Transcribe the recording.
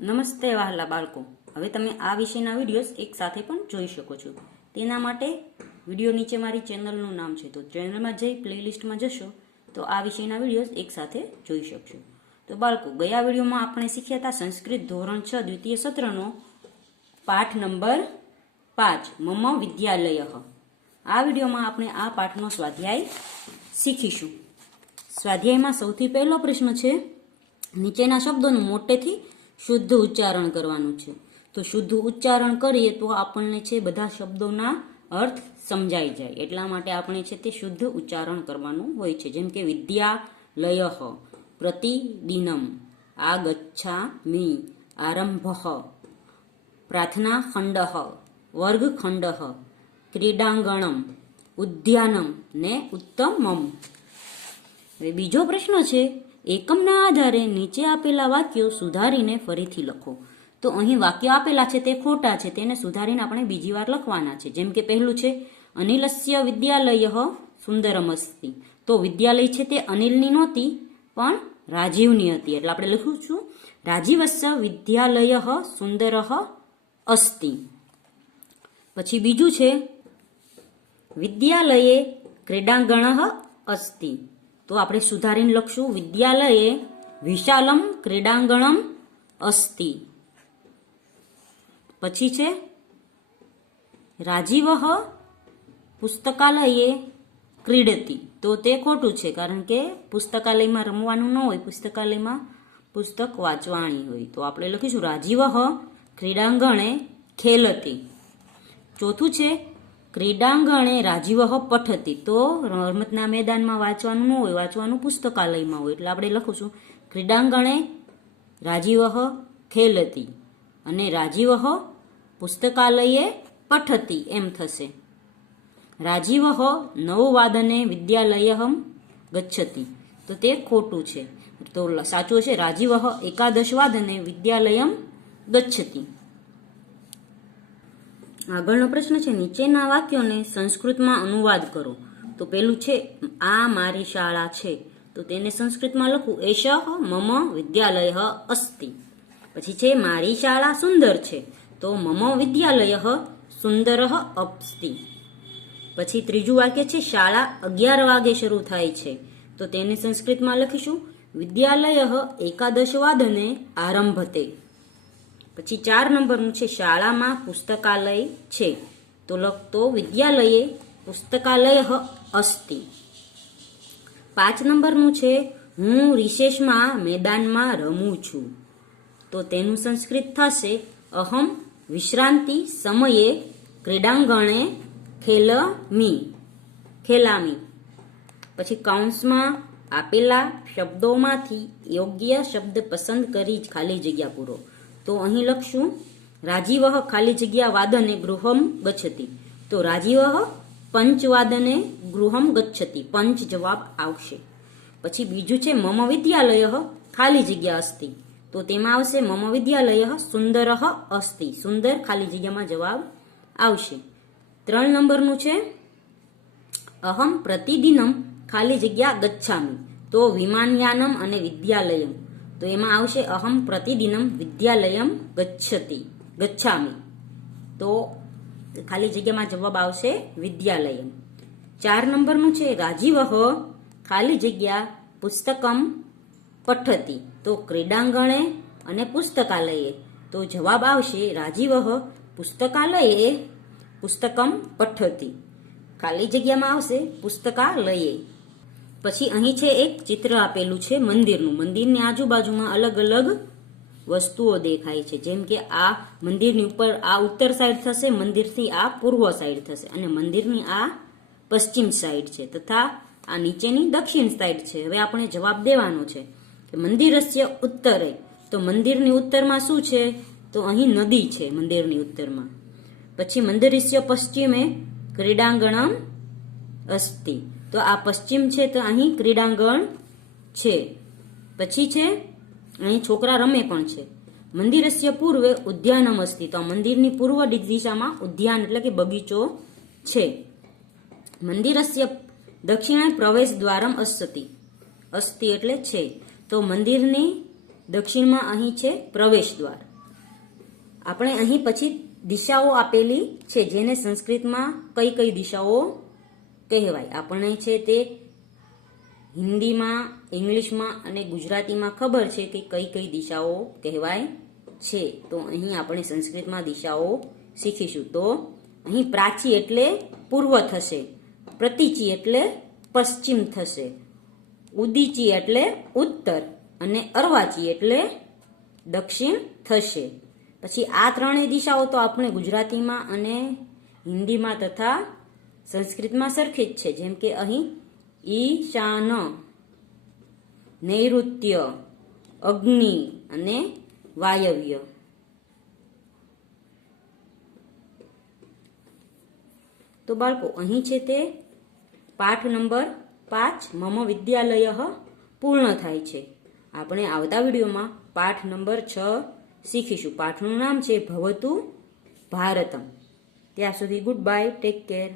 નમસ્તે વહાલા બાળકો, હવે તમે આ વિષયના વિડીયોઝ એક સાથે પણ જોઈ શકો છો. તેના માટે વિડીયો નીચે મારી ચેનલનું નામ છે, તો ચેનલમાં જઈ પ્લેલિસ્ટમાં જશો તો આ વિષયના વિડીયોઝ એક સાથે જોઈ શકશો. તો બાળકો, ગયા વિડીયોમાં આપણે શીખ્યા હતા સંસ્કૃત ધોરણ 6 દ્વિતીય સત્રનો પાઠ નંબર 5 મમ વિદ્યાલય. આ વિડીયોમાં આપણે આ પાઠનો સ્વાધ્યાય શીખીશું. સ્વાધ્યાયમાં સૌથી પહેલો પ્રશ્ન છે, નીચેના શબ્દોનું મોટેથી શુદ્ધ ઉચ્ચારણ કરવાનું છે. તો શુદ્ધ ઉચ્ચારણ કરીએ તો આપણને છે બધા શબ્દોના અર્થ સમજાઈ જાય, એટલા માટે આપણે છે તે શુદ્ધ ઉચ્ચારણ કરવાનું હોય છે. જેમ કે વિદ્યાલય, પ્રતિદિનમ, આગચ્છામિ, આરંભઃ, પ્રાર્થના ખંડ, વર્ગખંડ, ક્રીડાંગણમ, ઉદ્યાનમ ને ઉત્તમમ. હવે બીજો પ્રશ્ન છે, એકમના આધારે નીચે આપેલા વાક્યો સુધારીને ફરીથી લખો. તો અહીં વાક્યો આપેલા છે તે ખોટા છે, તેને સુધારીને આપણે બીજી વાર લખવાના છે. જેમ કે પહેલું છે, અનિલસ્ય વિદ્યાલય સુંદરમસ્તિ. તો વિદ્યાલય છે તે અનિલની નહોતી પણ રાજીવની હતી, એટલે આપણે લખ્યું છું રાજીવસ્ય વિદ્યાલય સુંદર અસ્તિ. પછી બીજું છે, વિદ્યાલયે ક્રીડાંગણ અસ્તિ. તો આપણે સુધારીને લખશું વિદ્યાલયે વિશાલમ ક્રીડાંગણમ અસ્તિ. પછી છે, રાજીવ પુસ્તકાલયે ક્રીડતી. તો તે ખોટું છે, કારણ કે પુસ્તકાલયમાં રમવાનું ન હોય, પુસ્તકાલયમાં પુસ્તક વાંચવાની હોય. તો આપણે લખીશું રાજીવ ક્રીડાંગણે ખેલતી. ચોથું છે, ક્રીડાંગણે રાજીવ પઠતી. તો રમતના મેદાનમાં વાંચવાનું ન હોય, વાંચવાનું પુસ્તકાલયમાં હોય, એટલે આપણે લખીશું ક્રીડાંગણે રાજીવ ખેલતી અને રાજીવ પુસ્તકાલયે પઠતી એમ થશે. રાજીવ 9 વાદને વિદ્યાલયમ ગચ્છતિ. તો તે ખોટું છે, તો સાચું છે રાજીવ 11 વાદને વિદ્યાલયમ ગચ્છતિ. આગળનો પ્રશ્ન છે, નીચેના વાક્યોને સંસ્કૃતમાં અનુવાદ કરો. તો પેલું છે, આ મારી શાળા છે. તો તેને સંસ્કૃતમાં લખું એષ મમ વિદ્યાલય અસ્તિ. પછી છે, મારી શાળા સુંદર છે. તો મમ વિદ્યાલય સુંદર અસ્તિ. પછી ત્રીજું વાક્ય છે, શાળા 11 વાગે શરૂ થાય છે. તો તેને સંસ્કૃતમાં લખીશું વિદ્યાલય 11 વાદને આરંભતે. પછી 4 નંબરનું છે, શાળામાં પુસ્તકાલય છે. તો વિદ્યાલયે પુસ્તકાલય અસ્તિ. 5 નંબરનું છે, હું રિસેસમાં મેદાનમાં રમું છું. તો તેનું સંસ્કૃત થશે અહમ વિશ્રાંતિ સમયે ક્રીડાંગણે ખેલામી. પછી કૌંસમાં આપેલા શબ્દોમાંથી યોગ્ય શબ્દ પસંદ કરી ખાલી જગ્યા પૂરો. તો અહીં લખશું રાજીવ ખાલી જગ્યા વાદને ગૃહમ ગચ્છતિ. તો રાજીવ પંચવાદને ગૃહમ ગચ્છતિ, પંચ જવાબ આવશે. પછી બીજું છે, મમ વિદ્યાલય ખાલી જગ્યા અસ્તિ. તો તેમાં આવશે મમ વિદ્યાલય સુંદર અસ્તિ, સુંદર ખાલી જગ્યામાં જવાબ આવશે. 3 નંબરનું છે, અહમ પ્રતિદિનમ ખાલી જગ્યા ગચ્છામિ. તો વિમાનયાનમ અને વિદ્યાલયમ. તો એમાં આવશે અહમ પ્રતિદિનમ વિદ્યાલયમ ગચ્છામિ. તો ખાલી જગ્યામાં જવાબ આવશે વિદ્યાલયમ. 4 નંબરનું છે, રાજીવ ખાલી જગ્યા પુસ્તકમ પઠતી. તો ક્રીડાંગણે અને પુસ્તકાલયે. તો જવાબ આવશે રાજીવ પુસ્તકાલયે પુસ્તકમ પઠતી. ખાલી જગ્યામાં આવશે પુસ્તકાલયે. પછી અહીં છે એક ચિત્ર આપેલું છે મંદિરનું. મંદિરની આજુબાજુમાં અલગ અલગ વસ્તુઓ દેખાય છે. જેમ કે આ મંદિરની ઉપર આ ઉત્તર સાઈડ થશે, મંદિરથી આ પૂર્વ સાઈડ થશે, અને મંદિરની આ પશ્ચિમ સાઈડ છે, તથા આ નીચેની દક્ષિણ સાઈડ છે. હવે આપણે જવાબ દેવાનો છે કે મંદિરસ્ય ઉત્તરે. તો મંદિરની ઉત્તરમાં શું છે? તો અહીં નદી છે મંદિરની ઉત્તરમાં. પછી મંદિરસ્ય પશ્ચિમે ક્રીડાંગણમ અસ્તિ. તો આ પશ્ચિમ છે, તો અહીં ક્રીડાંગણ છે. પછી છે, અહીં છોકરા રમે પણ છે. મંદિરસ્ય પૂર્વે ઉદ્યાનમ અસ્તિ. તો મંદિરની પૂર્વ દિશામાં ઉદ્યાન એટલે કે બગીચો છે. મંદિરસ્ય દક્ષિણે પ્રવેશ દ્વારમ અસ્તિ એટલે છે. તો મંદિરની દક્ષિણમાં અહીં છે પ્રવેશ દ્વાર. આપણે અહીં પછી દિશાઓ આપેલી છે, જેને સંસ્કૃતમાં કઈ કઈ દિશાઓ કહેવાય. આપણને છે તે હિન્દીમાં, ઇંગ્લિશમાં અને ગુજરાતીમાં ખબર છે કે કઈ કઈ દિશાઓ કહેવાય છે. તો અહીં આપણે સંસ્કૃતમાં દિશાઓ શીખીશું. તો અહીં પ્રાચી એટલે પૂર્વ થશે, પ્રતિચી એટલે પશ્ચિમ થશે, ઉદીચી એટલે ઉત્તર અને અર્વાચી એટલે દક્ષિણ થશે. પછી આ ત્રણેય દિશાઓ તો આપણે ગુજરાતીમાં અને હિન્દીમાં તથા સંસ્કૃતમાં સરખી જ છે. જેમ કે અહીં ઈશાન, નૈઋત્ય, અગ્નિ અને વાયવ્ય. તો બાળકો અહીં છે તે પાઠ નંબર 5 મમ વિદ્યાલય પૂર્ણ થાય છે. આપણે આવતા વિડીયોમાં પાઠ નંબર 6 શીખીશું. પાઠનું નામ છે ભવતુ ભારતમ. ત્યાં સુધી ગુડ બાય, ટેક કેર.